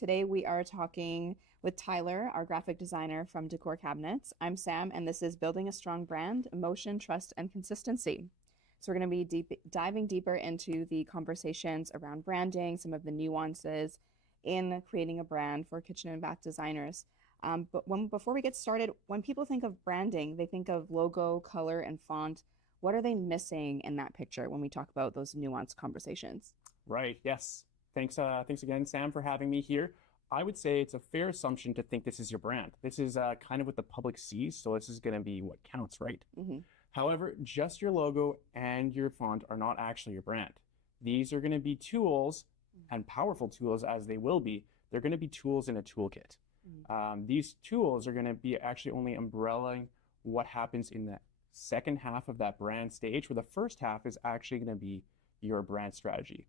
Today we are talking with Tyler, our graphic designer from Decor Cabinets. I'm Sam, and this is Building a Strong Brand, Emotion, Trust, and Consistency. So we're going to be diving deeper into the conversations around branding, some of the nuances in creating a brand for kitchen and bath designers. Before we get started, when people think of branding, they think of logo, color, and font. What are they missing in that picture when we talk about those nuanced conversations? Right. Yes. Thanks again, Sam, for having me here. I would say it's a fair assumption to think this is your brand. This is kind of what the public sees, so this is going to be what counts, right? Mm-hmm. However, just your logo and your font are not actually your brand. These are going to be tools, and powerful tools as they will be. They're going to be tools in a toolkit. These tools are going to be actually only umbrellaing what happens in the second half of that brand stage, where the first half is actually going to be your brand strategy.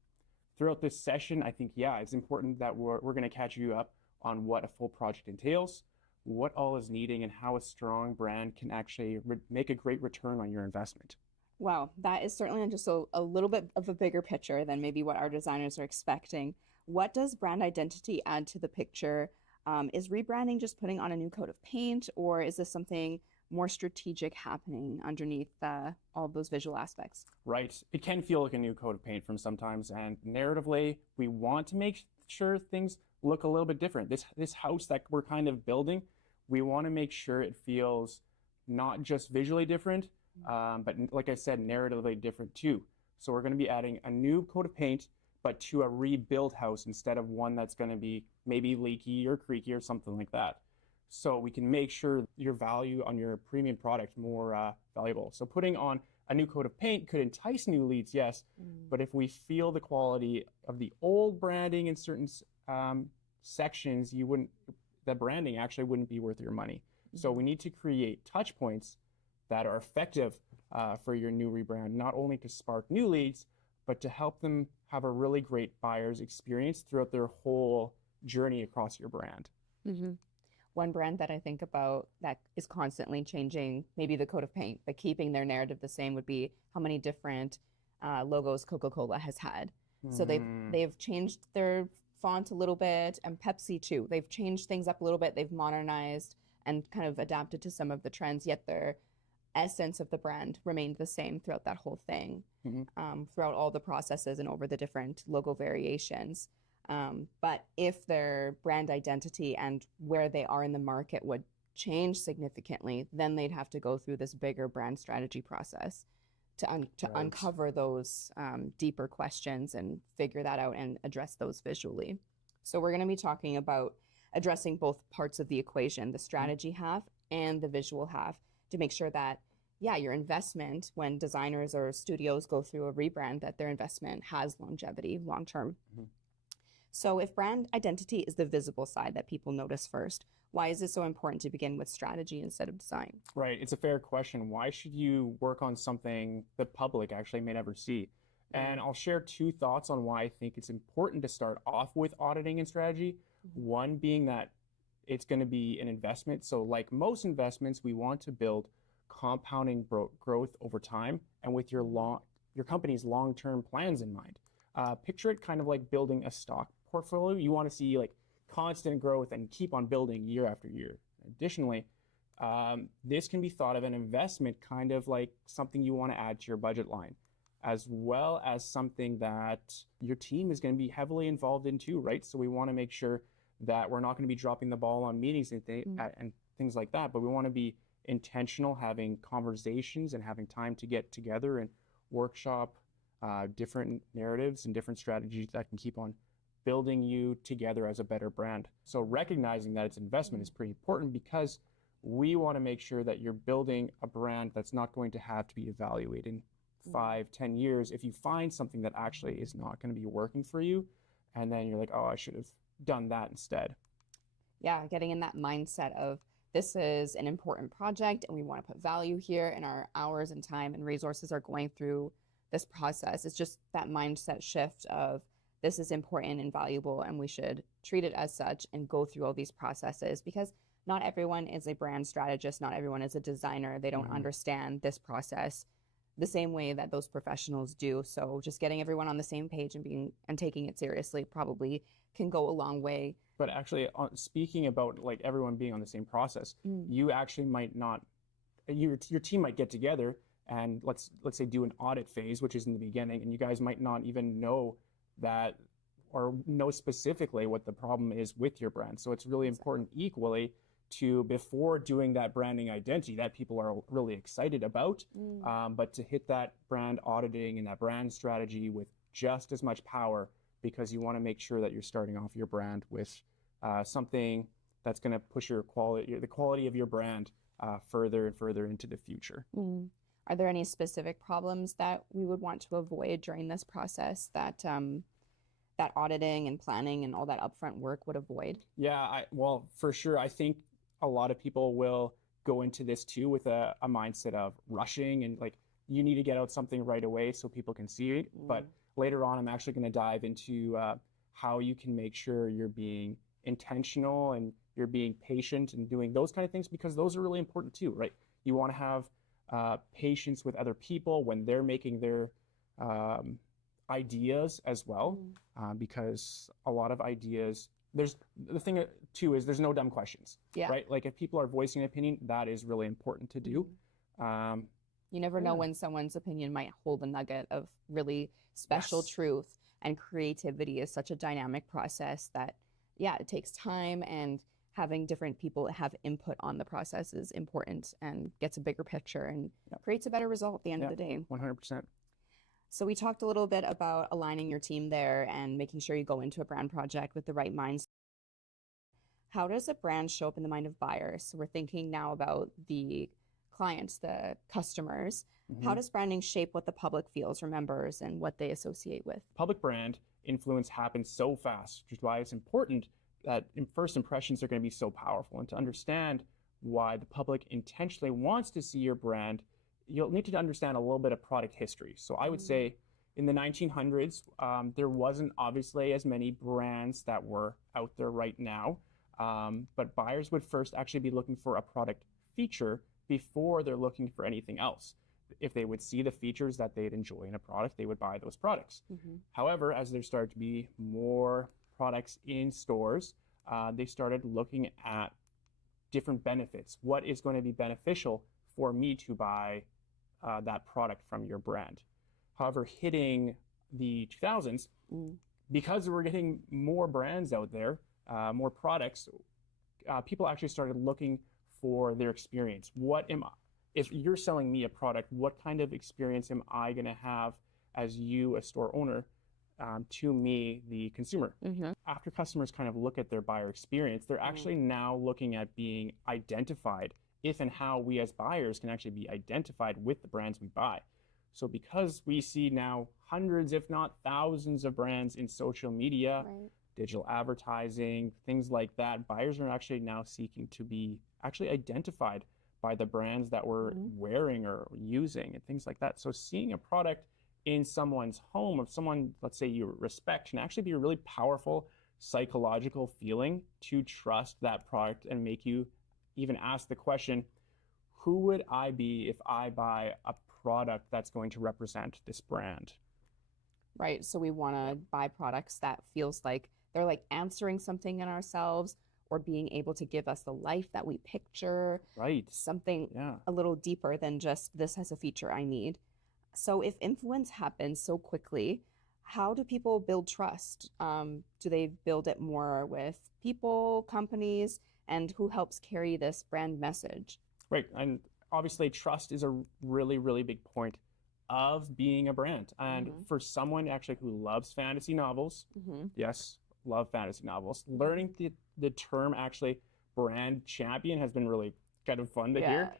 Throughout this session, I think, it's important that we're going to catch you up on what a full project entails, what all is needing, and how a strong brand can actually make a great return on your investment. Wow, that is certainly just a little bit of a bigger picture than maybe what our designers are expecting. What does brand identity add to the picture? Is rebranding just putting on a new coat of paint, or is this something more strategic happening underneath all those visual aspects? Right. It can feel like a new coat of paint from sometimes, and narratively, we want to make sure things look a little bit different. This house that we're kind of building, we want to make sure it feels not just visually different, but like I said, narratively different too. So we're going to be adding a new coat of paint, but to a rebuilt house instead of one that's going to be maybe leaky or creaky or something like that. So we can make sure your value on your premium product more valuable. So putting on a new coat of paint could entice new leads, yes, but if we feel the quality of the old branding in certain sections, the branding actually wouldn't be worth your money. So we need to create touch points that are effective for your new rebrand, not only to spark new leads, but to help them have a really great buyer's experience throughout their whole journey across your brand. Mm-hmm. One brand that I think about that is constantly changing, maybe the coat of paint, but keeping their narrative the same would be how many different logos Coca-Cola has had. So they've changed their font a little bit, and Pepsi too. They've changed things up a little bit. They've modernized and kind of adapted to some of the trends, yet their essence of the brand remained the same throughout that whole thing, throughout all the processes and over the different logo variations. But if their brand identity and where they are in the market would change significantly, then they'd have to go through this bigger brand strategy process to uncover those deeper questions and figure that out and address those visually. So we're going to be talking about addressing both parts of the equation, the strategy half and the visual half, to make sure that, your investment, when designers or studios go through a rebrand, that their investment has longevity long term. So if brand identity is the visible side that people notice first, why is it so important to begin with strategy instead of design? Right. It's a fair question. Why should you work on something the public actually may never see? And I'll share two thoughts on why I think it's important to start off with auditing and strategy. One being that it's going to be an investment. So like most investments, we want to build compounding growth over time and with your company's long-term plans in mind. Picture it kind of like building a stock portfolio. You want to see like constant growth and keep on building year after year. Additionally, this can be thought of an investment kind of like something you want to add to your budget line, as well as something that your team is going to be heavily involved in too, right? So we want to make sure that we're not going to be dropping the ball on meetings and things like that, but we want to be intentional, having conversations and having time to get together and workshop different narratives and different strategies that can keep on building you together as a better brand. So recognizing that it's investment is pretty important, because we want to make sure that you're building a brand that's not going to have to be evaluated in 5-10 years if you find something that actually is not going to be working for you, and then you're like, oh, I should have done that instead. Yeah, getting in that mindset of, this is an important project and we want to put value here, and our hours and time and resources are going through this process. It's just that mindset shift of, this is important and valuable and we should treat it as such and go through all these processes, because not everyone is a brand strategist. Not everyone is a designer. They don't understand this process the same way that those professionals do. So just getting everyone on the same page and taking it seriously probably can go a long way But actually, speaking about like everyone being on the same process, you actually might not, your team might get together and let's say do an audit phase, which is in the beginning, and you guys might not even know that or know specifically what the problem is with your brand. So it's really important equally to, before doing that branding identity that people are really excited about, but to hit that brand auditing and that brand strategy with just as much power, because you want to make sure that you're starting off your brand with something that's going to push the quality of your brand further and further into the future. Are there any specific problems that we would want to avoid during this process that that auditing and planning and all that upfront work would avoid? Yeah, well, for sure. I think a lot of people will go into this too with a mindset of rushing and like, you need to get out something right away so people can see it. But later on, I'm actually going to dive into how you can make sure you're being intentional and you're being patient and doing those kind of things, because those are really important too, right? You want to have patience with other people when they're making their ideas as well, because a lot of ideas, there's the thing too is there's no dumb questions, right? Like if people are voicing an opinion, that is really important to do. You never know when someone's opinion might hold a nugget of really special truth, and creativity is such a dynamic process that, it takes time, and having different people have input on the process is important and gets a bigger picture and creates a better result at the end of the day. 100%. So we talked a little bit about aligning your team there and making sure you go into a brand project with the right mindset. How does a brand show up in the mind of buyers? So we're thinking now about the clients, the customers. How does branding shape what the public feels, remembers, and what they associate with? Public brand influence happens so fast, which is why it's important that first impressions are going to be so powerful. And to understand why the public intentionally wants to see your brand, you'll need to understand a little bit of product history. So I would say in the 1900s, there wasn't obviously as many brands that were out there right now, but buyers would first actually be looking for a product feature before they're looking for anything else. If they would see the features that they'd enjoy in a product, they would buy those products. However, as there started to be more products in stores, they started looking at different benefits. What is going to be beneficial for me to buy that product from your brand? However, hitting the 2000s, because we're getting more brands out there, more products, people actually started looking for their experience. If you're selling me a product, what kind of experience am I going to have as you, a store owner, to me, the consumer? After customers kind of look at their buyer experience, they're actually now looking at being identified, if and how we as buyers can actually be identified with the brands we buy. So because we see now hundreds, if not thousands of brands in social media, digital advertising, things like that, buyers are actually now seeking to be actually identified by the brands that we're wearing or using and things like that. So seeing a product in someone's home of someone, let's say you respect, can actually be a really powerful psychological feeling to trust that product and make you even ask the question, who would I be if I buy a product that's going to represent this brand? Right. So we want to buy products that feels like they're like answering something in ourselves, or being able to give us the life that we picture. Something a little deeper than just this has a feature I need. So if influence happens so quickly, how do people build trust? Do they build it more with people, companies, and who helps carry this brand message? Right. And obviously trust is a really, really big point of being a brand. And for someone actually who loves fantasy novels, yes, love fantasy novels, learning the term actually brand champion has been really kind of fun to hear.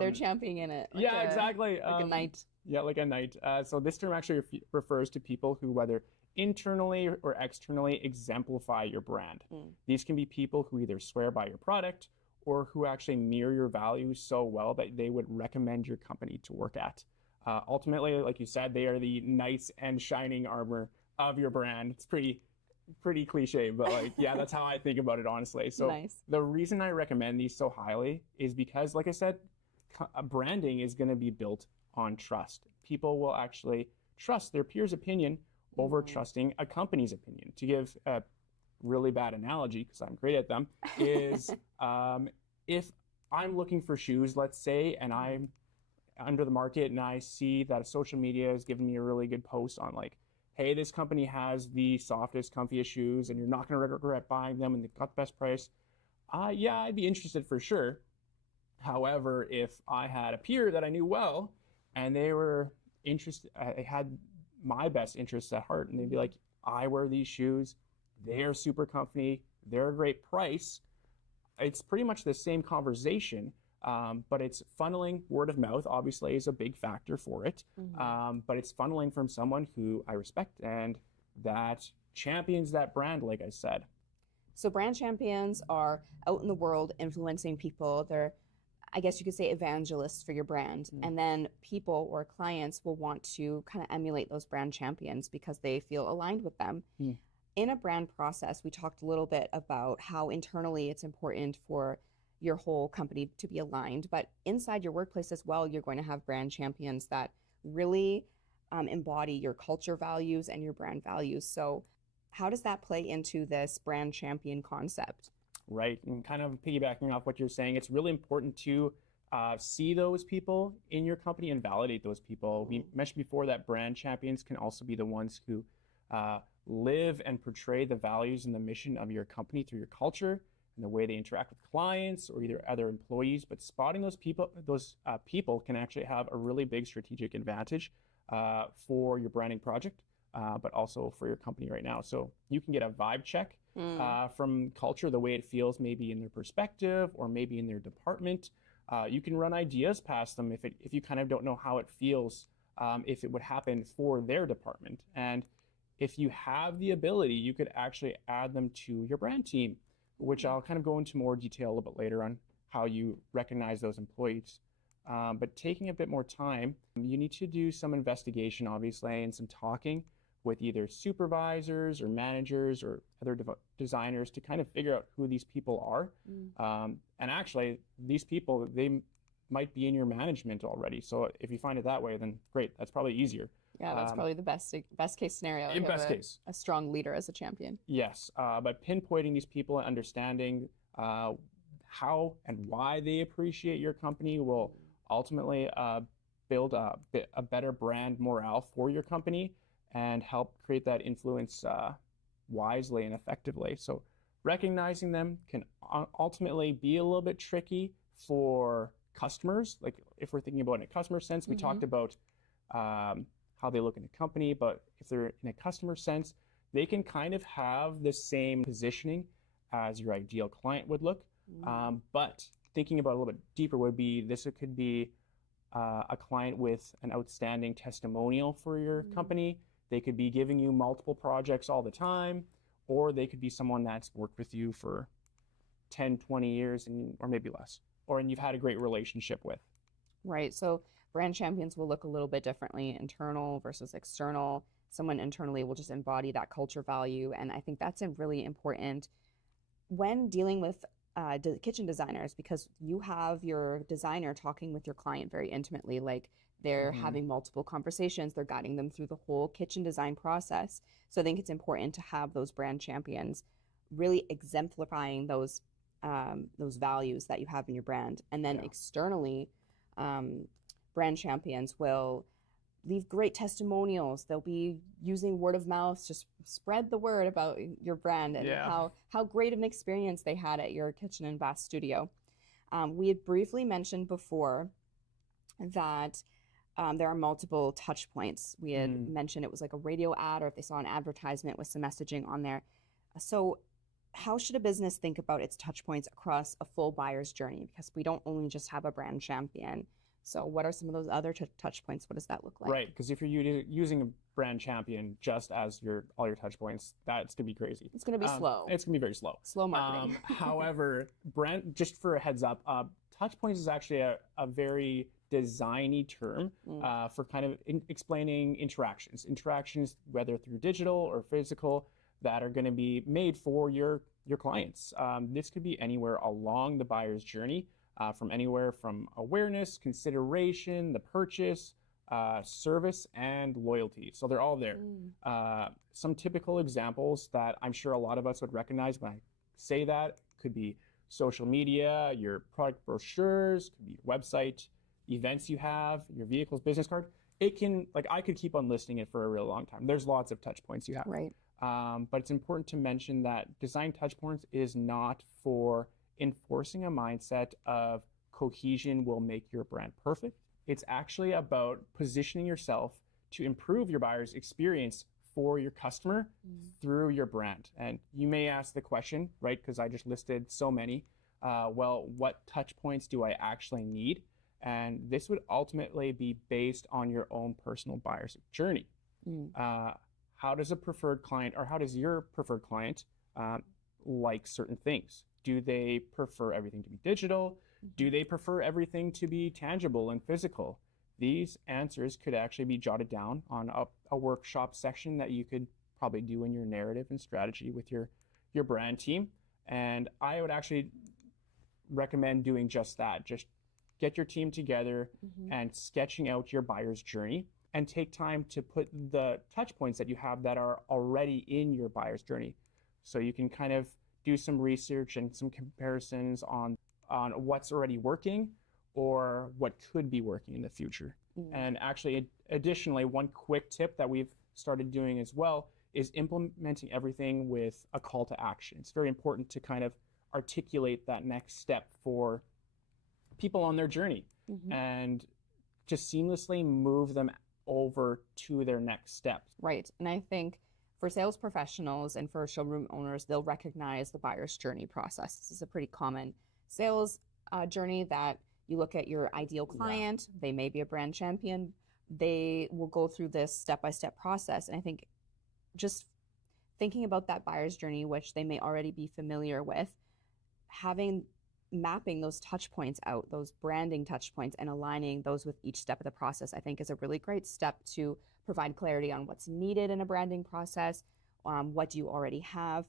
They're championing it. Like exactly. Like a knight. Yeah, like a knight. So this term actually refers to people who, whether internally or externally, exemplify your brand. These can be people who either swear by your product or who actually mirror your values so well that they would recommend your company to work at. Ultimately, like you said, they are the knights and shining armor of your brand. It's pretty cliche, but like, yeah, that's how I think about it, honestly. So the reason I recommend these so highly is because, like I said, branding is going to be built on trust. People will actually trust their peers' opinion over trusting a company's opinion. To give really bad analogy because I'm great at them, is if I'm looking for shoes, let's say, and I'm under the market and I see that social media is giving me a really good post on like, hey, this company has the softest, comfiest shoes and you're not going to regret buying them and they've got the best price. Yeah, I'd be interested for sure. However, if I had a peer that I knew well and they were interested, they had my best interests at heart, and they'd be like, I wear these shoes, they're super comfy, they're a great price. It's pretty much the same conversation, but it's funneling. Word of mouth obviously is a big factor for it, but it's funneling from someone who I respect and that champions that brand, like I said. So brand champions are out in the world influencing people. They're, I guess you could say, evangelists for your brand. And then people or clients will want to kind of emulate those brand champions because they feel aligned with them. In a brand process, we talked a little bit about how internally it's important for your whole company to be aligned, but inside your workplace as well, you're going to have brand champions that really embody your culture values and your brand values. So how does that play into this brand champion concept? Right, and kind of piggybacking off what you're saying, it's really important to see those people in your company and validate those people. We mentioned before that brand champions can also be the ones who live and portray the values and the mission of your company through your culture and the way they interact with clients or either other employees. But spotting those people can actually have a really big strategic advantage for your branding project, but also for your company right now. So you can get a vibe check from culture, the way it feels maybe in their perspective or maybe in their department. You can run ideas past them if you kind of don't know how it feels, if it would happen for their department. And if you have the ability, you could actually add them to your brand team, which I'll kind of go into more detail a little bit later on how you recognize those employees. But taking a bit more time, you need to do some investigation, obviously, and some talking with either supervisors or managers or other designers to kind of figure out who these people are. And actually, these people, they might be in your management already. So if you find it that way, then great. That's probably easier. Yeah, that's probably the best case scenario. In best case. A strong leader as a champion. Yes, but pinpointing these people and understanding how and why they appreciate your company will ultimately build a better brand morale for your company and help create that influence wisely and effectively. So recognizing them can ultimately be a little bit tricky for customers. Like if we're thinking about in a customer sense, we talked about how they look in a company, but if they're in a customer sense, they can kind of have the same positioning as your ideal client would look. But thinking about it a little bit deeper would be, it could be a client with an outstanding testimonial for your company. They could be giving you multiple projects all the time, or they could be someone that's worked with you for 10, 20 years or maybe less, and you've had a great relationship with. Right. So brand champions will look a little bit differently, internal versus external. Someone internally will just embody that culture value. And I think that's really important when dealing with kitchen designers, because you have your designer talking with your client very intimately, like they're having multiple conversations, they're guiding them through the whole kitchen design process. So I think it's important to have those brand champions really exemplifying those values that you have in your brand. And then externally, brand champions will leave great testimonials. They'll be using word of mouth to spread the word about your brand and how great of an experience they had at your kitchen and bath studio. We had briefly mentioned before that there are multiple touch points. We had mentioned it was like a radio ad, or if they saw an advertisement with some messaging on there. So how should a business think about its touch points across a full buyer's journey? Because we don't only just have a brand champion. So what are some of those other touch points? What does that look like? Right, because if you're using a brand champion just as all your touch points, that's going to be crazy. It's going to be slow. It's going to be very slow. Slow marketing. However, just for a heads up, touch points is actually a very designy term for kind of explaining interactions, whether through digital or physical, that are going to be made for your clients. This could be anywhere along the buyer's journey, from anywhere from awareness, consideration, the purchase, service, and loyalty. So they're all there. Some typical examples that I'm sure a lot of us would recognize when I say that could be social media, your product brochures, could be your website, events you have, your vehicle's business card. It can, like, I could keep on listing it for a real long time. There's lots of touch points you have. Right. But it's important to mention that design touch points is not for enforcing a mindset of cohesion will make your brand perfect. It's actually about positioning yourself to improve your buyer's experience for your customer through your brand. And you may ask the question, right? Because I just listed so many. Well, what touch points do I actually need? And this would ultimately be based on your own personal buyer's journey. How does a preferred client, or how does your preferred client like certain things? Do they prefer everything to be digital? Do they prefer everything to be tangible and physical? These answers could actually be jotted down on a workshop section that you could probably do in your narrative and strategy with your brand team. And I would actually recommend doing just that. Just get your team together and sketching out your buyer's journey, and take time to put the touch points that you have that are already in your buyer's journey. So you can kind of do some research and some comparisons on what's already working or what could be working in the future. And actually, additionally, one quick tip that we've started doing as well is implementing everything with a call to action. It's very important to kind of articulate that next step for people on their journey and just seamlessly move them over to their next step. Right. And I think for sales professionals and for showroom owners, they'll recognize the buyer's journey process. This is a pretty common sales journey that you look at your ideal client. They may be a brand champion. They will go through this step-by-step process. And I think just thinking about that buyer's journey, which they may already be familiar with, mapping those touch points out, those branding touch points, and aligning those with each step of the process, I think is a really great step to provide clarity on what's needed in a branding process, what do you already have.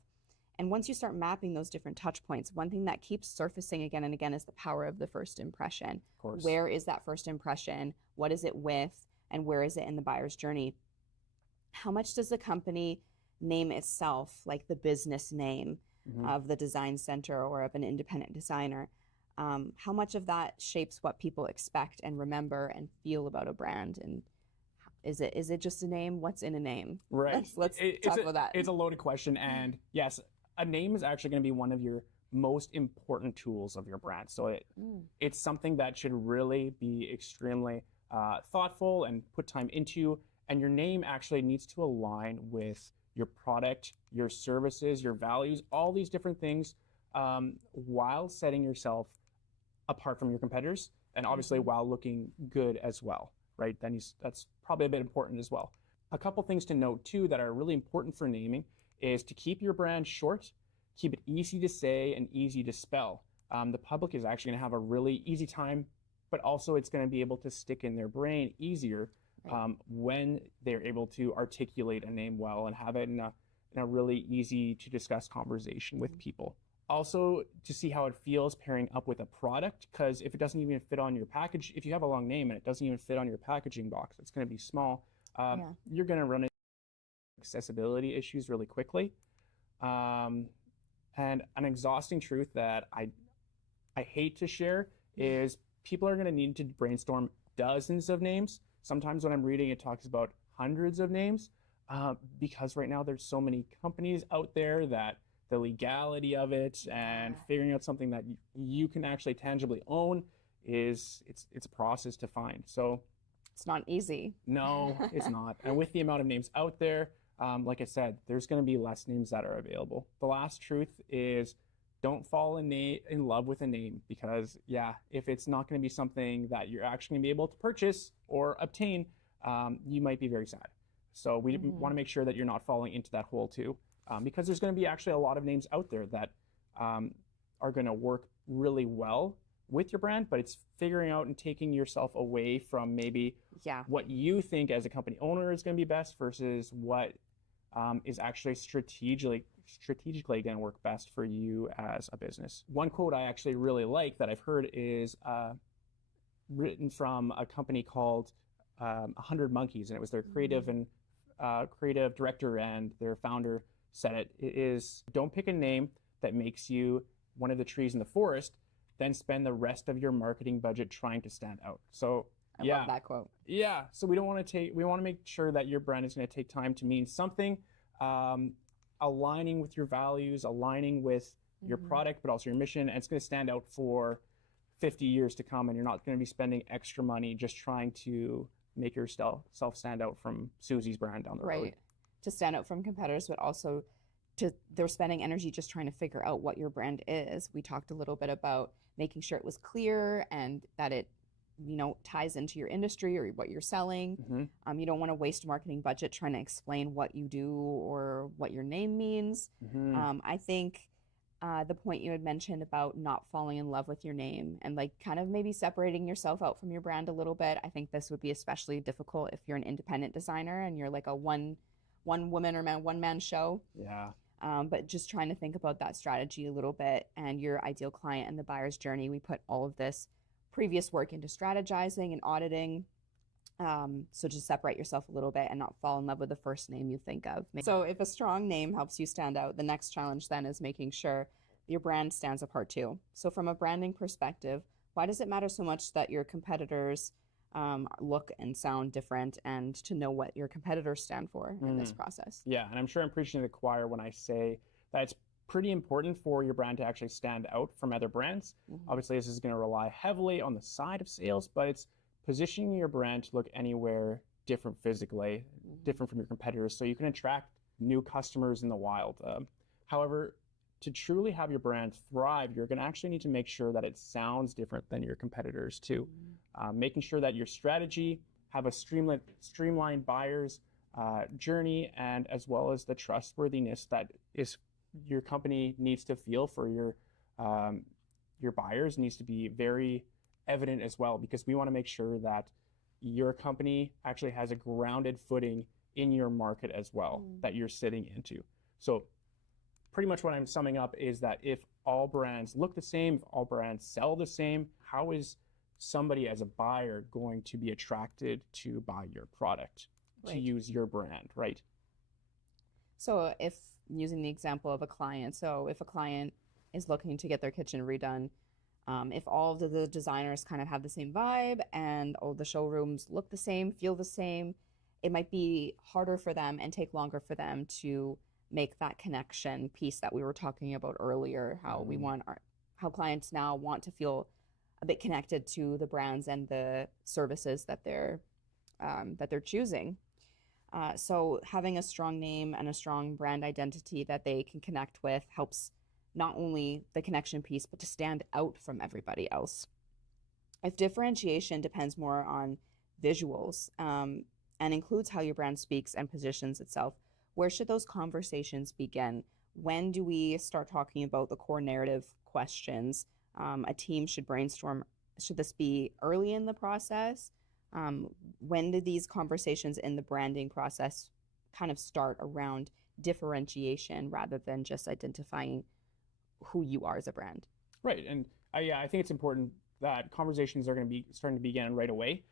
And once you start mapping those different touch points, one thing that keeps surfacing again and again is the power of the first impression. Of course. Where is that first impression? What is it with? And where is it in the buyer's journey? How much does the company name itself, like the business name of the design center or of an independent designer, how much of that shapes what people expect and remember and feel about a brand? And is it just a name? What's in a name? Right. Let's talk about that. It's a loaded question. And yes, a name is actually going to be one of your most important tools of your brand. So it's something that should really be extremely thoughtful and put time into. And your name actually needs to align with your product, your services, your values, all these different things, while setting yourself apart from your competitors, and obviously while looking good as well, right? Then that's probably a bit important as well. A couple things to note too that are really important for naming is to keep your brand short, keep it easy to say and easy to spell. The public is actually going to have a really easy time, but also it's going to be able to stick in their brain easier when they're able to articulate a name well and have it in a really easy to discuss conversation with people. Also, to see how it feels pairing up with a product, because if it doesn't even fit on your package, if you have a long name and it doesn't even fit on your packaging box, it's going to be small, you're going to run into accessibility issues really quickly. And an exhausting truth that I hate to share is people are going to need to brainstorm dozens of names. Sometimes when I'm reading, it talks about hundreds of names, because right now there's so many companies out there that the legality of it and figuring out something that you can actually tangibly own it's a process to find. So it's not easy. No, it's not. And with the amount of names out there, like I said, there's going to be less names that are available. The last truth is don't fall in love with a name, because if it's not going to be something that you're actually going to be able to purchase or obtain, you might be very sad. So we want to make sure that you're not falling into that hole too, because there's going to be actually a lot of names out there that are going to work really well with your brand, but it's figuring out and taking yourself away from maybe what you think as a company owner is going to be best versus what is actually strategically going to work best for you as a business. One quote I actually really like that I've heard is written from a company called 100 monkeys, and it was their creative director and their founder said it is, don't pick a name that makes you one of the trees in the forest, then spend the rest of your marketing budget trying to stand out. So I love that quote. Yeah. So we want to make sure that your brand is going to take time to mean something, aligning with your values, aligning with your product, but also your mission. And it's going to stand out for 50 years to come. And you're not going to be spending extra money just trying to make yourself stand out from Susie's brand down the road. Right. To stand out from competitors, but also they're spending energy just trying to figure out what your brand is. We talked a little bit about making sure it was clear and that it, ties into your industry or what you're selling. You don't want to waste marketing budget trying to explain what you do or what your name means. I think the point you had mentioned about not falling in love with your name and like kind of maybe separating yourself out from your brand a little bit. I think this would be especially difficult if you're an independent designer and you're like a one woman or one man show. Yeah. But just trying to think about that strategy a little bit and your ideal client and the buyer's journey. We put all of this previous work into strategizing and auditing. So just separate yourself a little bit and not fall in love with the first name you think of. So if a strong name helps you stand out, the next challenge then is making sure your brand stands apart too. So from a branding perspective, why does it matter so much that your competitors look and sound different, and to know what your competitors stand for in this process? Yeah, and I'm sure I'm preaching to the choir when I say that it's pretty important for your brand to actually stand out from other brands. Obviously, this is going to rely heavily on the side of sales, but it's positioning your brand to look anywhere different physically, different from your competitors, so you can attract new customers in the wild. However, to truly have your brand thrive, you're going to actually need to make sure that it sounds different than your competitors too. Making sure that your strategy have a streamlined buyer's journey, and as well as the trustworthiness that is your company needs to feel for your buyers needs to be very evident as well, because we want to make sure that your company actually has a grounded footing in your market as well that you're sitting into. So pretty much what I'm summing up is that if all brands look the same, if all brands sell the same, how is somebody as a buyer going to be attracted to buy your product, to use your brand, right? So if using the example of a client, so if a client is looking to get their kitchen redone, if all of the designers kind of have the same vibe and all the showrooms look the same, feel the same, it might be harder for them and take longer for them to make that connection piece that we were talking about earlier, how we want how clients now want to feel a bit connected to the brands and the services that they're choosing. So having a strong name and a strong brand identity that they can connect with helps not only the connection piece, but to stand out from everybody else. If differentiation depends more on visuals and includes how your brand speaks and positions itself, where should those conversations begin? When do we start talking about the core narrative questions a team should brainstorm? Should this be early in the process? When do these conversations in the branding process kind of start around differentiation rather than just identifying who you are as a brand? Right. And I think it's important that conversations are going to be starting to begin right away.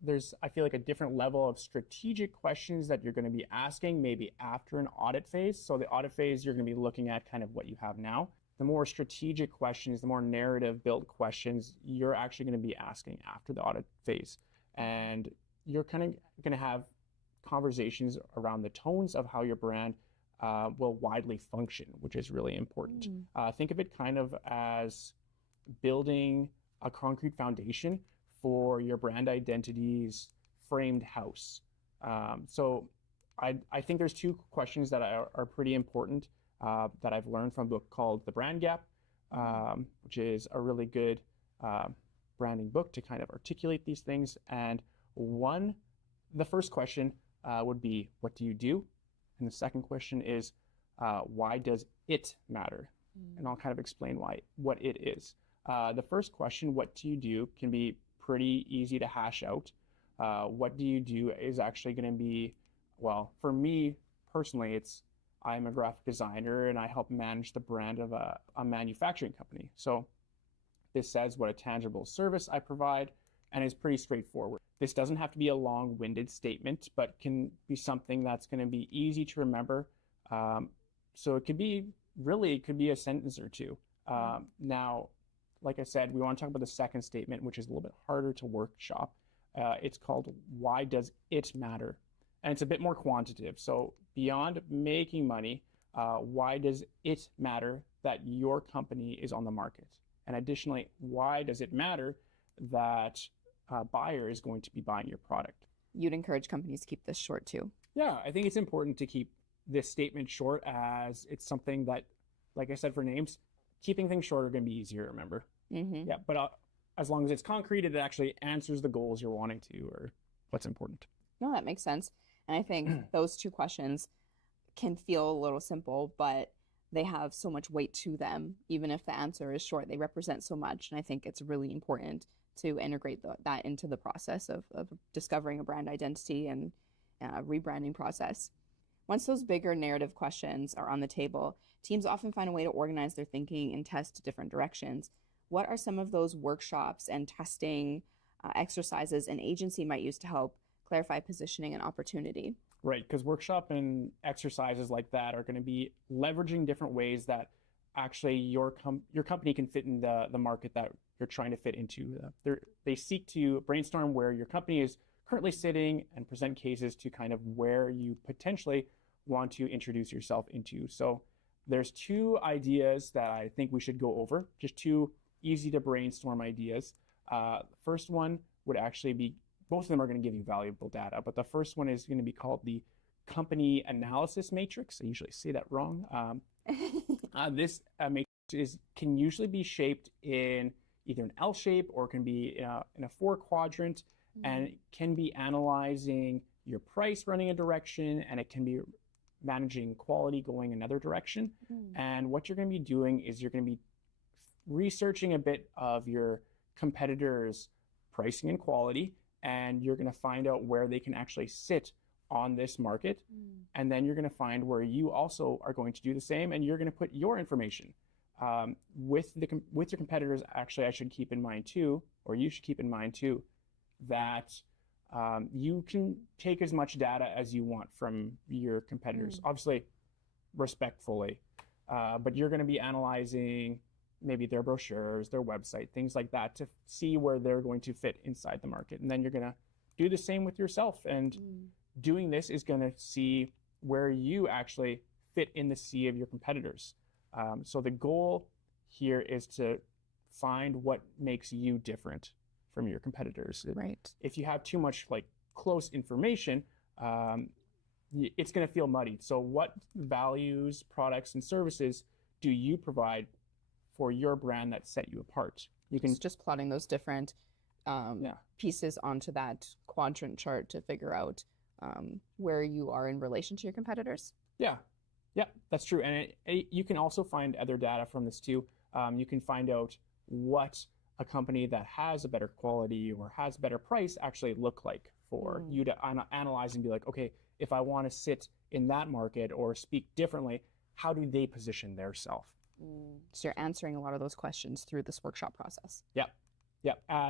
There's I feel like a different level of strategic questions that you're going to be asking maybe after an audit phase. So the audit phase, you're going to be looking at kind of what you have now. The more strategic questions, the more narrative built questions, you're actually going to be asking after the audit phase. And you're kind of going to have conversations around the tones of how your brand will widely function, which is really important. Think of it kind of as building a concrete foundation for your brand identity's framed house. So I think there's two questions that are pretty important that I've learned from a book called The Brand Gap, which is a really good branding book to kind of articulate these things. And the first question would be, what do you do? And the second question is, why does it matter? And I'll kind of explain what it is. The first question, what do you do, can be pretty easy to hash out. What do you do is actually going to be, well, for me personally, I'm a graphic designer and I help manage the brand of a manufacturing company. So this says what a tangible service I provide. and is pretty straightforward. This doesn't have to be a long-winded statement, but can be something that's going to be easy to remember. So it could be a sentence or two. Now, like I said, we want to talk about the second statement, which is a little bit harder to workshop. It's called, why does it matter? And it's a bit more quantitative. So beyond making money, why does it matter that your company is on the market? And additionally, why does it matter that a buyer is going to be buying your product? You'd encourage companies to keep this short too. Yeah, I think it's important to keep this statement short, as it's something that, like I said, for names, keeping things short are going to be easier to remember. Mm-hmm. Yeah, but as long as it's concrete, it actually answers the goals you're wanting to, or what's important. No, that makes sense. And I think those two questions can feel a little simple, but they have so much weight to them. Even if the answer is short, they represent so much. And I think it's really important to integrate that into the process of discovering a brand identity and rebranding process. Once those bigger narrative questions are on the table, teams often find a way to organize their thinking and test different directions. What are some of those workshops and testing exercises an agency might use to help clarify positioning and opportunity? Right, because workshop and exercises like that are going to be leveraging different ways that actually your company can fit in the market that you're trying to fit into. They seek to brainstorm where your company is currently sitting and present cases to kind of where you potentially want to introduce yourself into. So there's two ideas that I think we should go over, just two easy to brainstorm ideas. First one would actually be, both of them are going to give you valuable data, but the first one is going to be called the company analysis matrix. I usually say that wrong. This matrix can usually be shaped in either an L shape or can be in a 4-quadrant, and it can be analyzing your price running a direction, and it can be managing quality going another direction. And what you're going to be doing is you're going to be researching a bit of your competitors' pricing and quality, and you're going to find out where they can actually sit on this market. And then you're going to find where you also are going to do the same, and you're going to put your information with your competitors. Actually, I should keep in mind too, or you should keep in mind too, that you can take as much data as you want from your competitors, obviously respectfully, but you're going to be analyzing maybe their brochures, their website, things like that, to see where they're going to fit inside the market. And then you're going to do the same with yourself. And doing this is going to see where you actually fit in the sea of your competitors. So the goal here is to find what makes you different from your competitors. Right. If you have too much like close information, it's going to feel muddied. So what values, products, and services do you provide for your brand that set you apart? You can just plotting those different pieces onto that quadrant chart to figure out where you are in relation to your competitors. Yeah, that's true. And you can also find other data from this too. You can find out what a company that has a better quality or has better price actually look like for you to analyze and be like, okay, if I want to sit in that market or speak differently, how do they position their self? So you're answering a lot of those questions through this workshop process. Yep.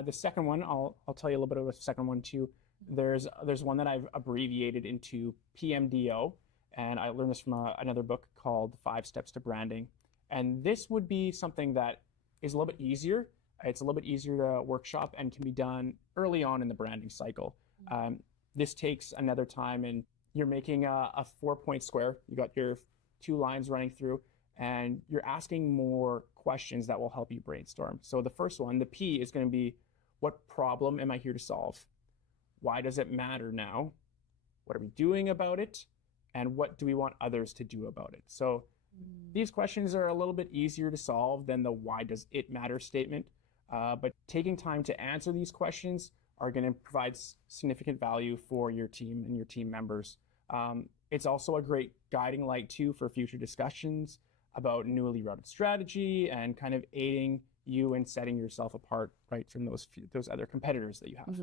The second one, I'll tell you a little bit about the second one too. There's one that I've abbreviated into PMDO, and I learned this from another book called 5 Steps to Branding. And this would be something that is a little bit easier. It's a little bit easier to workshop and can be done early on in the branding cycle. This takes another time, and you're making a 4-point square. You got your 2 lines running through, and you're asking more questions that will help you brainstorm. So the first one, the P, is going to be, what problem am I here to solve? Why does it matter now? What are we doing about it? And what do we want others to do about it? So these questions are a little bit easier to solve than the why does it matter statement. But taking time to answer these questions are going to provide significant value for your team and your team members. It's also a great guiding light too for future discussions about newly routed strategy and kind of aiding you in setting yourself apart, right, from those other competitors that you have.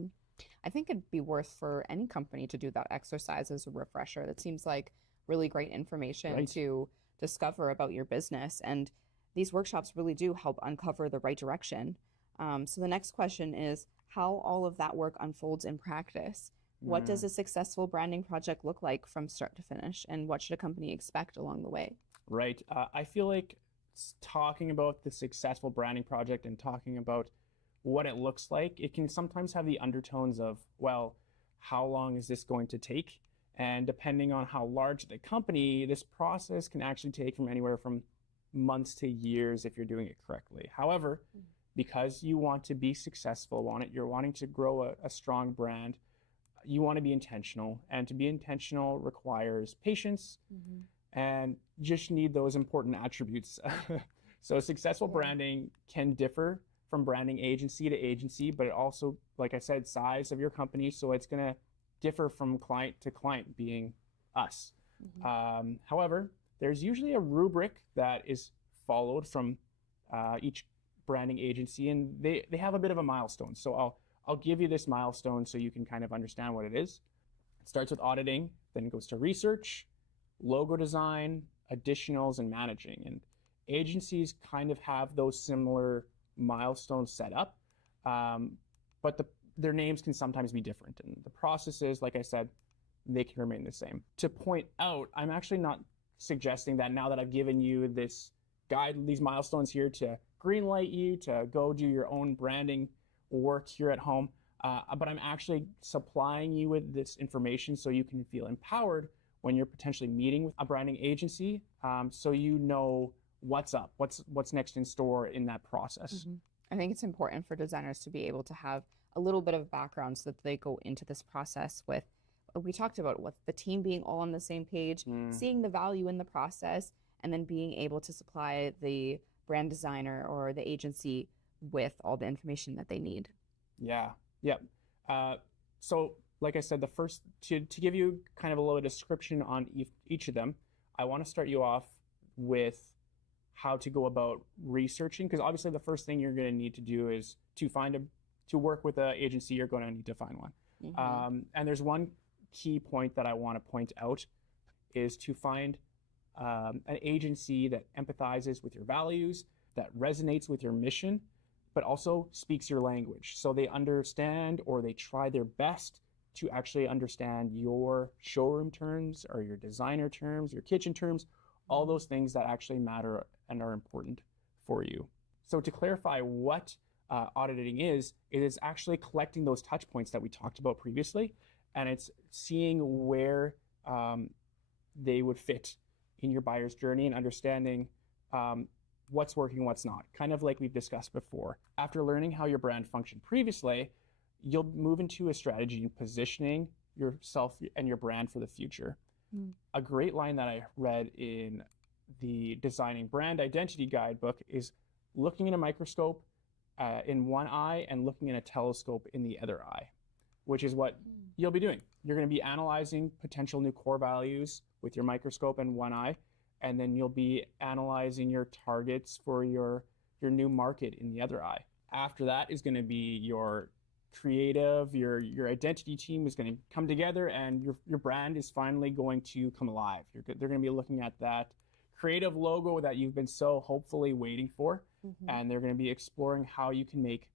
I think it'd be worth for any company to do that exercise as a refresher. That seems like really great information to discover about your business. And these workshops really do help uncover the right direction. So the next question is, how all of that work unfolds in practice. What does a successful branding project look like from start to finish? And what should a company expect along the way? Right. I feel like talking about the successful branding project and talking about what it looks like, it can sometimes have the undertones of, well, how long is this going to take? And depending on how large the company, this process can actually take from anywhere from months to years if you're doing it correctly. However, because you want to be successful, you're wanting to grow a strong brand, you want to be intentional. And to be intentional requires patience and just need those important attributes. So successful branding can differ from branding agency to agency, but it also, like I said, size of your company. So it's going to differ from client to client, being us. However, there's usually a rubric that is followed from each branding agency, and they have a bit of a milestone. So I'll give you this milestone so you can kind of understand what it is. It starts with auditing, then it goes to research, logo design, additionals, and managing. And agencies kind of have those similar milestones set up, but their names can sometimes be different. And the processes, like I said, they can remain the same. To point out, I'm actually not suggesting that now that I've given you this guide, these milestones here, to greenlight you to go do your own branding work here at home, but I'm actually supplying you with this information so you can feel empowered when you're potentially meeting with a branding agency, so you know what's up, what's next in store in that process. I think it's important for designers to be able to have a little bit of background so that they go into this process with, we talked about, with the team being all on the same page, seeing the value in the process, and then being able to supply the brand designer or the agency with all the information that they need. Yeah. So like I said, the first, to give you kind of a little description on each of them, I want to start you off with how to go about researching, because obviously the first thing you're going to need to do is to work with an agency, you're going to need to find one. And there's one key point that I want to point out is to find an agency that empathizes with your values, that resonates with your mission, but also speaks your language. So they understand, or they try their best to actually understand your showroom terms or your designer terms, your kitchen terms, all those things that actually matter and are important for you. So to clarify what auditing is, it is actually collecting those touch points that we talked about previously, and it's seeing where they would fit in your buyer's journey and understanding what's working, what's not, kind of like we've discussed before. After learning how your brand functioned previously, you'll move into a strategy in positioning yourself and your brand for the future. A great line that I read in the Designing Brand Identity Guidebook is looking in a microscope in one eye and looking in a telescope in the other eye, which is what you'll be doing. You're going to be analyzing potential new core values with your microscope in one eye, and then you'll be analyzing your targets for your new market in the other eye. After that is going to be your creative, your identity team is going to come together, and your brand is finally going to come alive. They're going to be looking at that creative logo that you've been so hopefully waiting for, and they're going to be exploring how you can make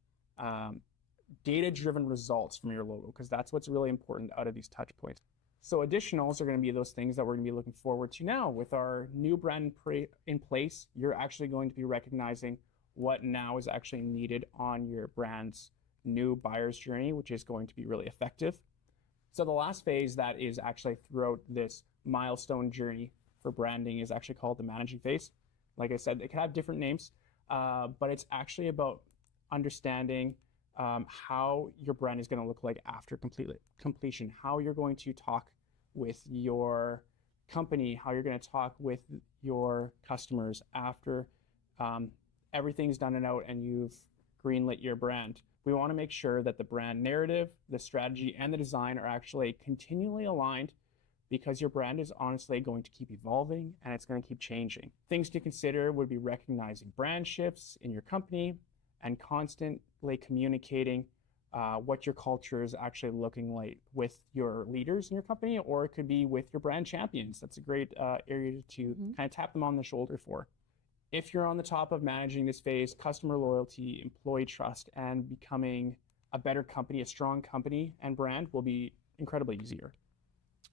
data-driven results from your logo, because that's what's really important out of these touch points. So additionals are going to be those things that we're going to be looking forward to now. With our new brand in place, you're actually going to be recognizing what now is actually needed on your brand's new buyer's journey, which is going to be really effective. So the last phase that is actually throughout this milestone journey for branding is actually called the managing phase. Like I said, they can have different names, but it's actually about understanding how your brand is going to look like after completion, how you're going to talk with your company, how you're going to talk with your customers after everything's done and out and you've greenlit your brand. We want to make sure that the brand narrative, the strategy, and the design are actually continually aligned, because your brand is honestly going to keep evolving and it's going to keep changing. Things to consider would be recognizing brand shifts in your company and constantly communicating what your culture is actually looking like with your leaders in your company, or it could be with your brand champions. That's a great area to kind of tap them on the shoulder for. If you're on the top of managing this phase, customer loyalty, employee trust, and becoming a better company, a strong company and brand will be incredibly easier.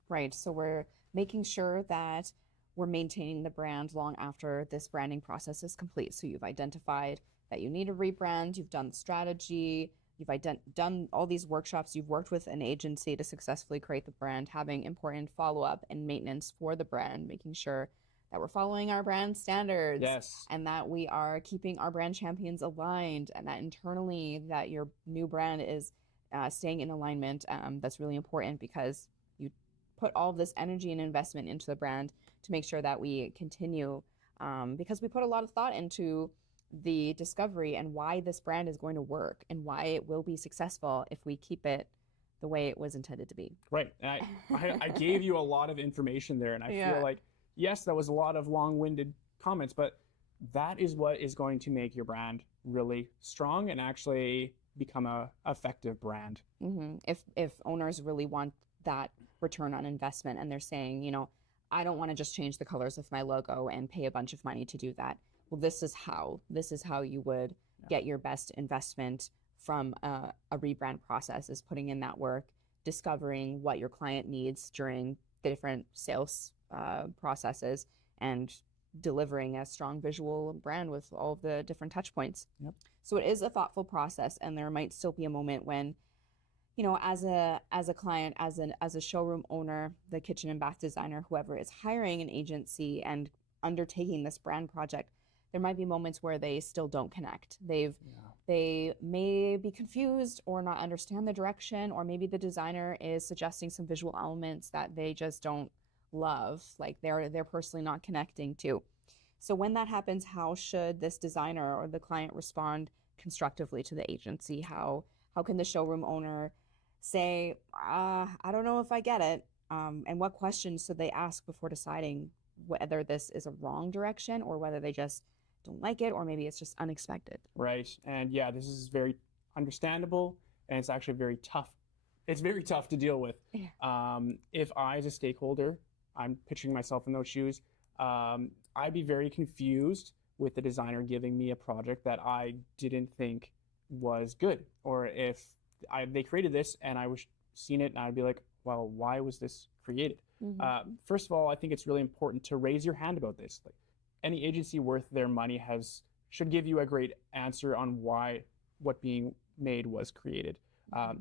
Right. So we're making sure that we're maintaining the brand long after this branding process is complete. So you've identified that you need a rebrand, you've done the strategy, you've done all these workshops, you've worked with an agency to successfully create the brand, having important follow-up and maintenance for the brand, making sure that we're following our brand standards. Yes. And that we are keeping our brand champions aligned, and that internally that your new brand is staying in alignment. That's really important because you put all of this energy and investment into the brand to make sure that we continue, because we put a lot of thought into the discovery and why this brand is going to work and why it will be successful if we keep it the way it was intended to be. Right. And I gave you a lot of information there, and I feel like, yes, that was a lot of long-winded comments, but that is what is going to make your brand really strong and actually become a effective brand. Mm-hmm. If owners really want that return on investment and they're saying, you know, I don't want to just change the colors of my logo and pay a bunch of money to do that. Well, this is how you would get your best investment from a rebrand process, is putting in that work, discovering what your client needs during the different sales processes, and delivering a strong visual brand with all of the different touch points. Yep. So it is a thoughtful process, and there might still be a moment when, you know, as a client, as a showroom owner, the kitchen and bath designer, whoever is hiring an agency and undertaking this brand project, there might be moments where they still don't connect. They may be confused or not understand the direction, or maybe the designer is suggesting some visual elements that they just don't love, like they're personally not connecting to. So when that happens, how should this designer or the client respond constructively to the agency? How can the showroom owner say, I don't know if I get it, and what questions should they ask before deciding whether this is a wrong direction or whether they just don't like it, or maybe it's just unexpected? Right. And yeah, this is very understandable, and it's actually very tough. It's very tough to deal with. Yeah. If I, as a stakeholder, I'm picturing myself in those shoes, I'd be very confused with the designer giving me a project that I didn't think was good. Or if they created this and I was seeing it and I'd be like, well, why was this created? Mm-hmm. First of all, I think it's really important to raise your hand about this. Like, any agency worth their money should give you a great answer on why what being made was created.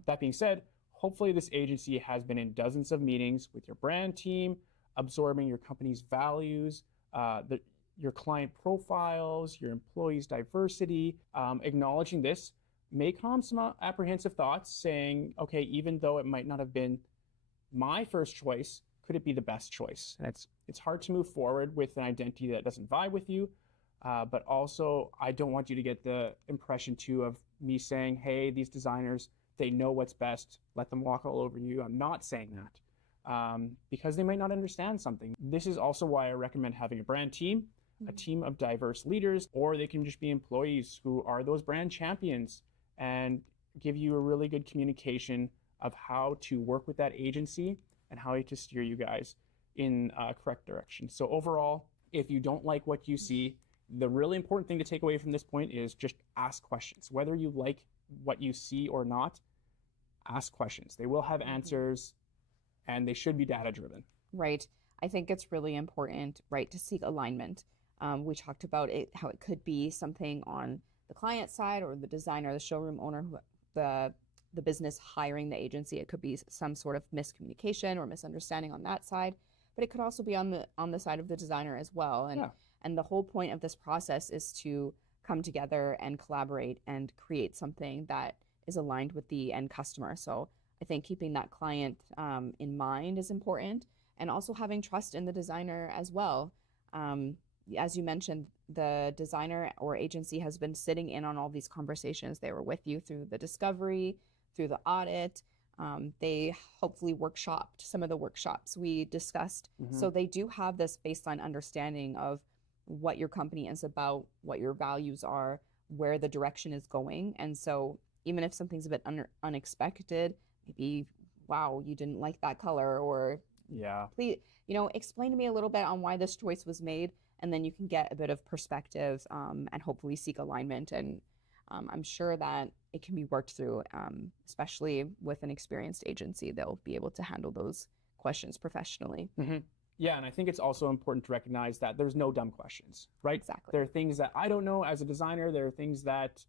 That being said, hopefully this agency has been in dozens of meetings with your brand team, absorbing your company's values, your client profiles, your employees' diversity. Acknowledging this may calm some apprehensive thoughts, saying, okay, even though it might not have been my first choice, could it be the best choice? And it's hard to move forward with an identity that doesn't vibe with you, but also I don't want you to get the impression too of me saying, hey, these designers, they know what's best, let them walk all over you. I'm not saying that, because they might not understand something. This is also why I recommend having a brand team, a team of diverse leaders, or they can just be employees who are those brand champions and give you a really good communication of how to work with that agency and how to steer you guys in a correct direction. So overall, if you don't like what you see, the really important thing to take away from this point is just ask questions. Whether you like what you see or not, ask questions. They will have answers, and they should be data-driven. Right. I think it's really important, right, to seek alignment. We talked about it, how it could be something on the client side or the designer, the showroom owner, the business hiring the agency. It could be some sort of miscommunication or misunderstanding on that side, but it could also be on the side of the designer as well. And the whole point of this process is to come together and collaborate and create something that is aligned with the end customer. So I think keeping that client in mind is important, and also having trust in the designer as well. As you mentioned, the designer or agency has been sitting in on all these conversations. They were with you through the discovery, through the audit. They hopefully workshopped some of the workshops we discussed. So they do have this baseline understanding of what your company is about, what your values are, where the direction is going. And so even if something's a bit unexpected, maybe, wow, you didn't like that color, or please, explain to me a little bit on why this choice was made. And then you can get a bit of perspective, and hopefully seek alignment and I'm sure that it can be worked through, especially with an experienced agency. They'll be able to handle those questions professionally. Mm-hmm. Yeah, and I think it's also important to recognize that there's no dumb questions, right? Exactly. There are things that I don't know as a designer. There are things that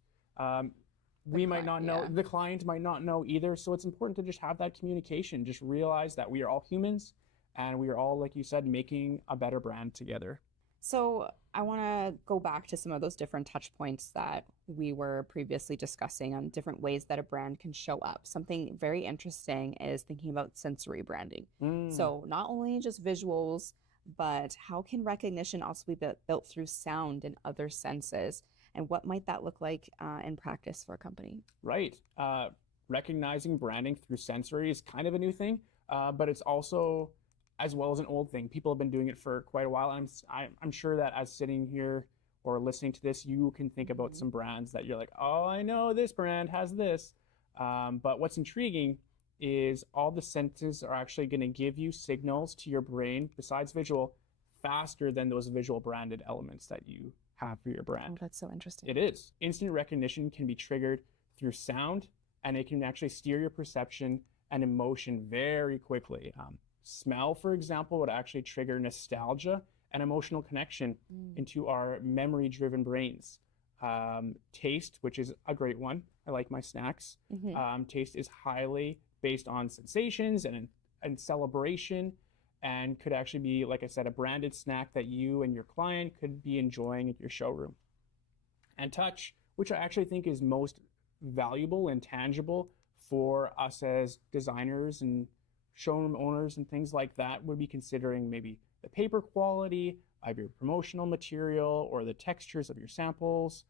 we might not know. Yeah. The client might not know either. So it's important to just have that communication. Just realize that we are all humans, and we are all, like you said, making a better brand together. So I want to go back to some of those different touch points that we were previously discussing on different ways that a brand can show up. Something very interesting is thinking about sensory branding. So not only just visuals, but how can recognition also be built through sound and other senses? And what might that look like in practice for a company? Right. Recognizing branding through sensory is kind of a new thing, but it's also as well as an old thing. People have been doing it for quite a while. I'm sure that as sitting here or listening to this, you can think about some brands that you're like, oh, I know this brand has this. But what's intriguing is all the senses are actually going to give you signals to your brain, besides visual, faster than those visual branded elements that you have for your brand. Oh, that's so interesting. It is. Instant recognition can be triggered through sound, and it can actually steer your perception and emotion very quickly. Smell, for example, would actually trigger nostalgia and emotional connection into our memory-driven brains. Taste, which is a great one. I like my snacks. Taste is highly based on sensations and celebration, and could actually be, like I said, a branded snack that you and your client could be enjoying at your showroom. And touch, which I actually think is most valuable and tangible for us as designers and showroom owners and things like that, would be considering maybe the paper quality of your promotional material or the textures of your samples.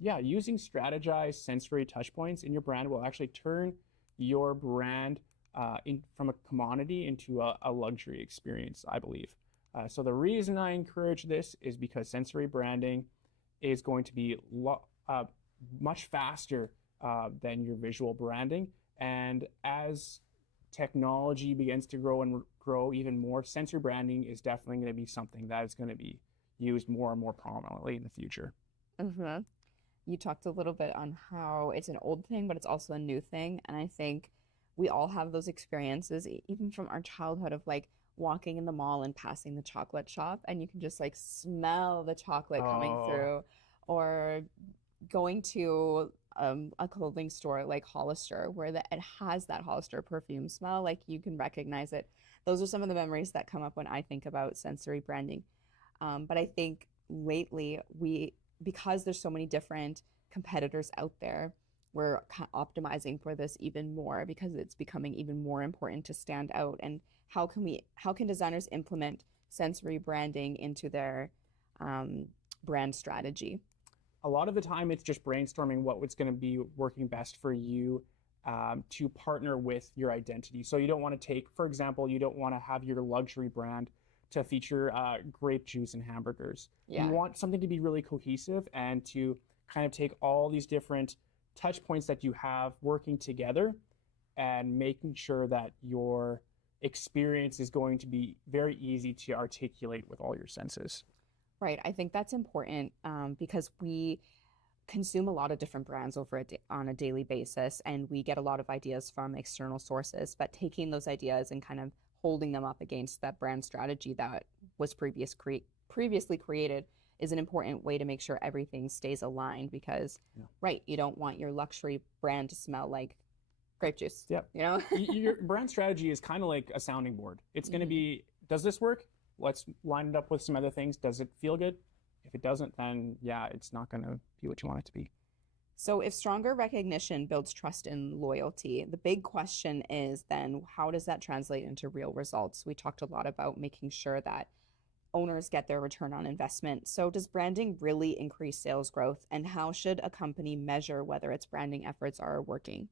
Using strategized sensory touch points in your brand will actually turn your brand from a commodity into a luxury experience, I believe. So the reason I encourage this is because sensory branding is going to be much faster than your visual branding. And as technology begins to grow even more, sensory branding is definitely going to be something that is going to be used more and more prominently in the future. You talked a little bit on how it's an old thing, but it's also a new thing. And I think we all have those experiences, even from our childhood, of like walking in the mall and passing the chocolate shop, and you can just like smell the chocolate coming through, or going to a clothing store like Hollister, where it has that Hollister perfume smell, like you can recognize it. Those are some of the memories that come up when I think about sensory branding. But I think lately because there's so many different competitors out there, we're optimizing for this even more, because it's becoming even more important to stand out. And how can designers implement sensory branding into their brand strategy? A lot of the time, it's just brainstorming what's going to be working best for you to partner with your identity. So you don't want to take, for example, you don't want to have your luxury brand to feature grape juice and hamburgers. You want something to be really cohesive and to kind of take all these different touch points that you have working together and making sure that your experience is going to be very easy to articulate with all your senses. Right. I think that's important because we consume a lot of different brands on a daily basis, and we get a lot of ideas from external sources. But taking those ideas and kind of holding them up against that brand strategy that was previously created is an important way to make sure everything stays aligned, because, right, you don't want your luxury brand to smell like grape juice. Yeah. You know? Your brand strategy is kind of like a sounding board. It's going to be, does this work? Let's line it up with some other things. Does it feel good? If it doesn't, then it's not going to be what you want it to be. So if stronger recognition builds trust and loyalty, the big question is then, how does that translate into real results? We talked a lot about making sure that owners get their return on investment. So does branding really increase sales growth? And how should a company measure whether its branding efforts are working?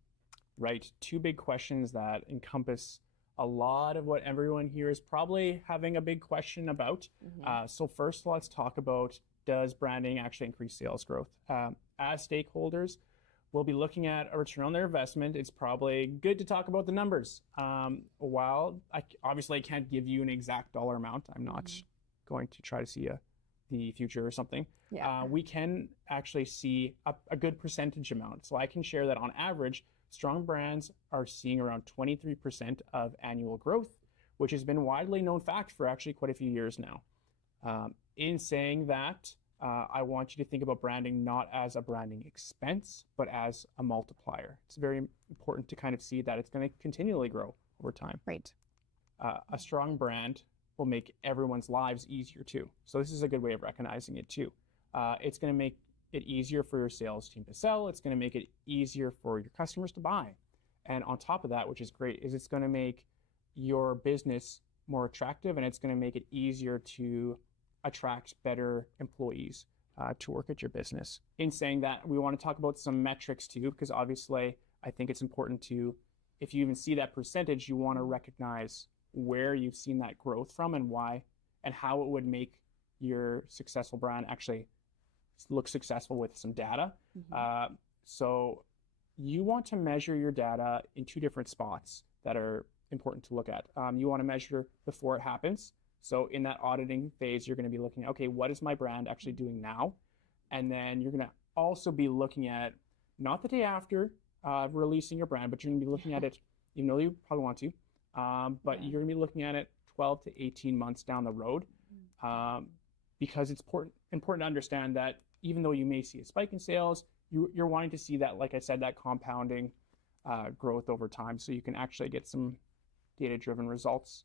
Right. Two big questions that encompass a lot of what everyone here is probably having a big question about. So first, let's talk about, does branding actually increase sales growth? As stakeholders, we'll be looking at a return on their investment. It's probably good to talk about the numbers. While obviously I can't give you an exact dollar amount, I'm not going to try to see a the future or something, Yeah. we can actually see a good percentage amount. So I can share that on average, strong brands are seeing around 23% of annual growth, which has been widely known fact for actually quite a few years now. In saying that, I want you to think about branding not as a branding expense, but as a multiplier. It's very important to kind of see that it's going to continually grow over time. Right. A strong brand will make everyone's lives easier too. So this is a good way of recognizing it too. It's going to make it easier for your sales team to sell. It's going to make it easier for your customers to buy. And on top of that, which is great, is it's going to make your business more attractive, and it's going to make it easier to attract better employees to work at your business. In saying that, we want to talk about some metrics too, because obviously I think it's important to, if you even see that percentage, you want to recognize where you've seen that growth from and why, and how it would make your successful brand actually look successful with some data. So you want to measure your data in two different spots that are important to look at. You want to measure before it happens. So in that auditing phase, you're going to be looking at, okay, what is my brand actually doing now? And then you're going to also be looking at, not the day after releasing your brand, but you're going to be looking at it, even though you probably want to, but you're going to be looking at it 12 to 18 months down the road, because it's important to understand that even though you may see a spike in sales, you're wanting to see that, like I said, that compounding growth over time, so you can actually get some data-driven results.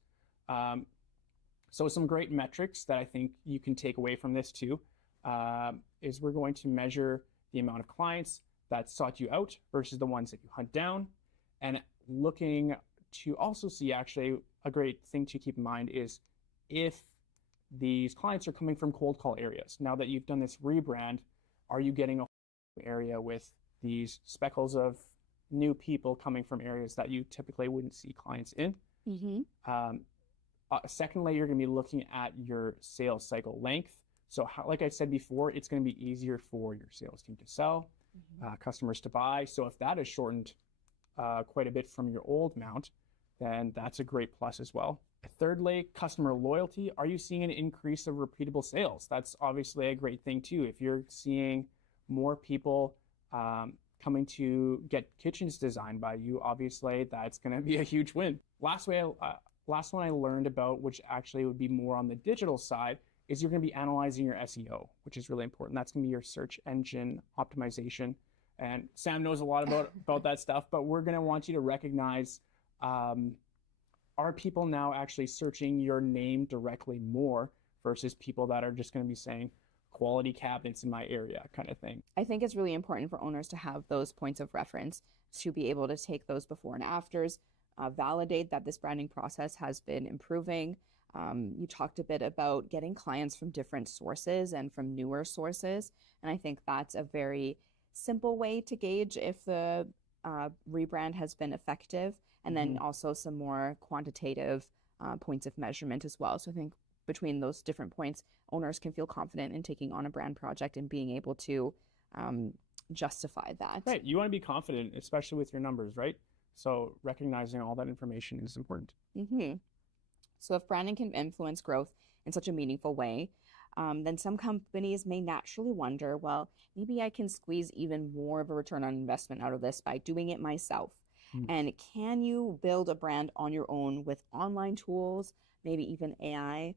So some great metrics that I think you can take away from this too, is we're going to measure the amount of clients that sought you out versus the ones that you hunt down, and looking to also see, actually, a great thing to keep in mind is if these clients are coming from cold call areas. Now that you've done this rebrand, are you getting a area with these speckles of new people coming from areas that you typically wouldn't see clients in? Secondly, you're going to be looking at your sales cycle length. So like I said before, it's going to be easier for your sales team to sell, customers to buy. So if that is shortened quite a bit from your old amount, then that's a great plus as well. Thirdly, customer loyalty. Are you seeing an increase of repeatable sales? That's obviously a great thing too. If you're seeing more people coming to get kitchens designed by you, obviously that's going to be a huge win. Last one I learned about, which actually would be more on the digital side, is you're going to be analyzing your SEO, which is really important. That's going to be your search engine optimization. And Sam knows a lot about that stuff, but we're going to want you to recognize, are people now actually searching your name directly more versus people that are just going to be saying quality cabinets in my area kind of thing. I think it's really important for owners to have those points of reference, to be able to take those before and afters, validate that this branding process has been improving. You talked a bit about getting clients from different sources and from newer sources. And I think that's a very simple way to gauge if the rebrand has been effective. And then also some more quantitative points of measurement as well. So I think between those different points, owners can feel confident in taking on a brand project and being able to justify that. Right. You want to be confident, especially with your numbers, right? So recognizing all that information is important. So if branding can influence growth in such a meaningful way, then some companies may naturally wonder, well, maybe I can squeeze even more of a return on investment out of this by doing it myself. And can you build a brand on your own with online tools, maybe even AI?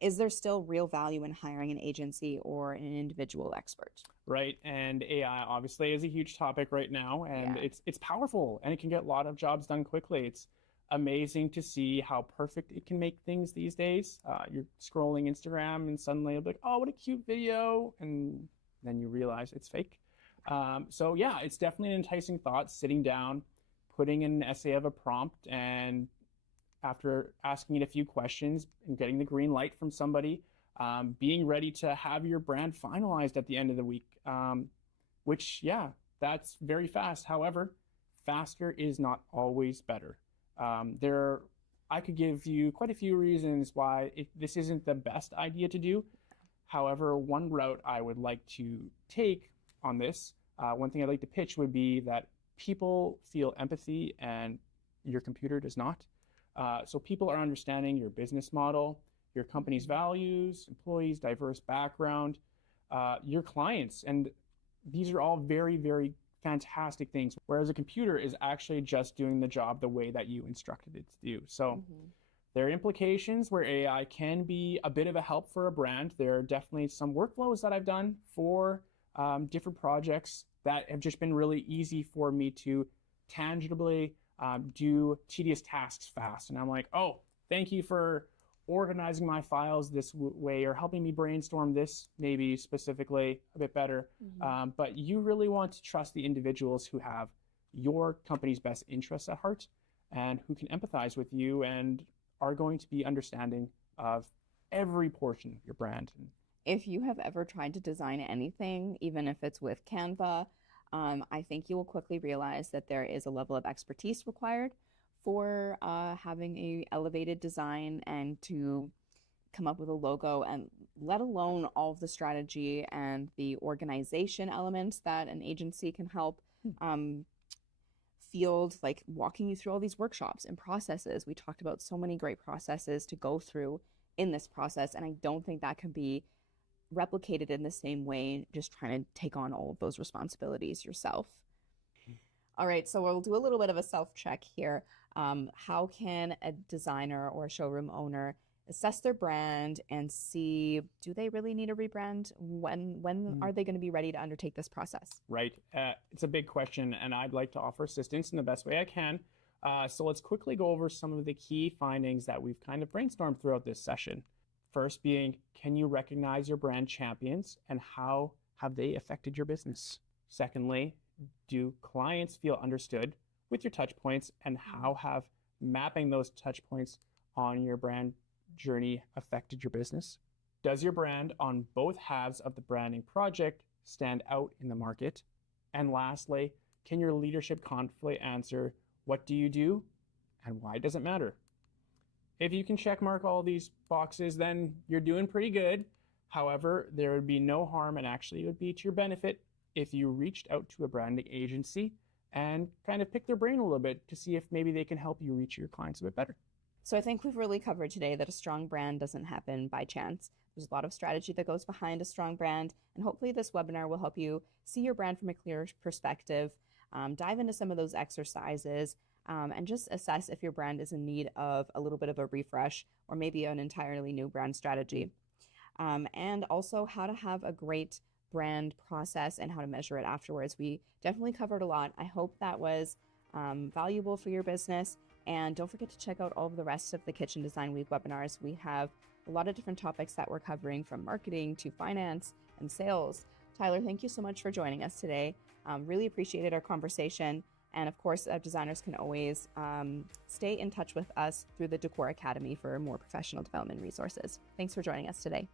Is there still real value in hiring an agency or an individual expert? Right. And AI obviously is a huge topic right now, and it's powerful, and it can get a lot of jobs done quickly. It's amazing to see how perfect it can make things these days. You're scrolling Instagram and suddenly you'll be like, oh, what a cute video. And then you realize it's fake. So yeah, it's definitely an enticing thought, sitting down, putting in an essay of a prompt, and after asking it a few questions and getting the green light from somebody, being ready to have your brand finalized at the end of the week, which, yeah, that's very fast. However, faster is not always better. I could give you quite a few reasons why this isn't the best idea to do. However, one route I would like to take on this, one thing I'd like to pitch would be that people feel empathy and your computer does not. So people are understanding your business model, your company's values, employees, diverse background, your clients. And these are all very, very fantastic things, whereas a computer is actually just doing the job the way that you instructed it to do. So there are implications where AI can be a bit of a help for a brand. There are definitely some workflows that I've done for different projects that have just been really easy for me to tangibly do tedious tasks fast. And I'm like, oh, thank you for organizing my files this way, or helping me brainstorm this maybe specifically a bit better. But you really want to trust the individuals who have your company's best interests at heart and who can empathize with you and are going to be understanding of every portion of your brand. If you have ever tried to design anything, even if it's with Canva, I think you will quickly realize that there is a level of expertise required for having a elevated design and to come up with a logo, and let alone all of the strategy and the organization elements that an agency can help field, like walking you through all these workshops and processes. We talked about so many great processes to go through in this process, and I don't think that can be replicated in the same way, just trying to take on all of those responsibilities yourself. All right, so we'll do a little bit of a self-check here. How can a designer or a showroom owner assess their brand and see, do they really need a rebrand? When are they going to be ready to undertake this process? Right. It's a big question, and I'd like to offer assistance in the best way I can. So let's quickly go over some of the key findings that we've kind of brainstormed throughout this session. First being, can you recognize your brand champions and how have they affected your business? Secondly, do clients feel understood with your touch points, and how have mapping those touch points on your brand journey affected your business? Does your brand on both halves of the branding project stand out in the market? And lastly, can your leadership confidently answer, what do you do and why does it matter? If you can check mark all these boxes, then you're doing pretty good. However, there would be no harm, and actually it would be to your benefit, if you reached out to a branding agency and kind of pick their brain a little bit to see if maybe they can help you reach your clients a bit better. So I think we've really covered today that a strong brand doesn't happen by chance. There's a lot of strategy that goes behind a strong brand, and hopefully this webinar will help you see your brand from a clear perspective, dive into some of those exercises, and just assess if your brand is in need of a little bit of a refresh or maybe an entirely new brand strategy. And also how to have a great brand process and how to measure it afterwards. We definitely covered a lot. I hope that was valuable for your business. And don't forget to check out all of the rest of the Kitchen Design Week webinars. We have a lot of different topics that we're covering, from marketing to finance and sales. Tyler, thank you so much for joining us today. Really appreciated our conversation. And of course, designers can always stay in touch with us through the Decor Academy for more professional development resources. Thanks for joining us today.